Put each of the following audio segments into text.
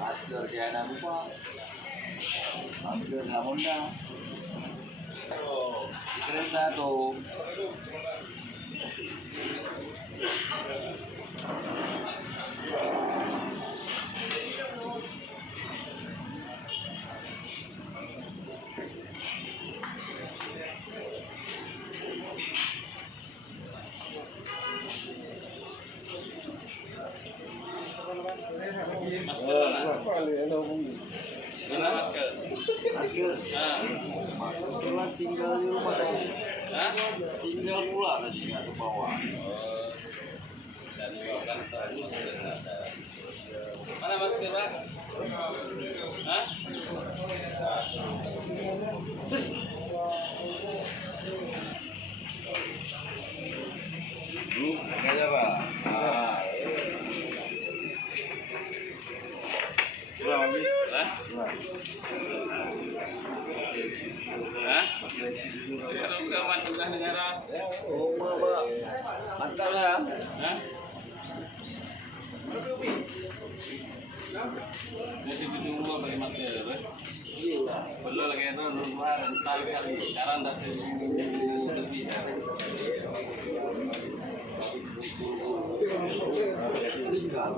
Masker jangan lupa. Masker namun dah. Kereta tuh. Masker. Masker tinggal di rumah tadi. Tinggal pula tadi ke bawah. Mana masker, Pak? Hah? Aja Pak. Kalau nggak masuk ke negara, Mantap ya. di situ dulu pakai masker, ya? Iya. Belum lagi itu luar tali kali. Sekarang dah lebih. Tinggal.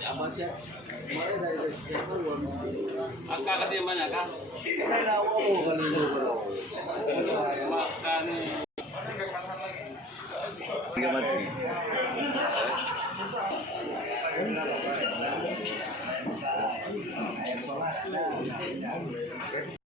Sama siapa? Kemarin dari siapa uang? Akak kasih yang banyak, Kak? Saya mau kali dulu. Makan. Tiga mati.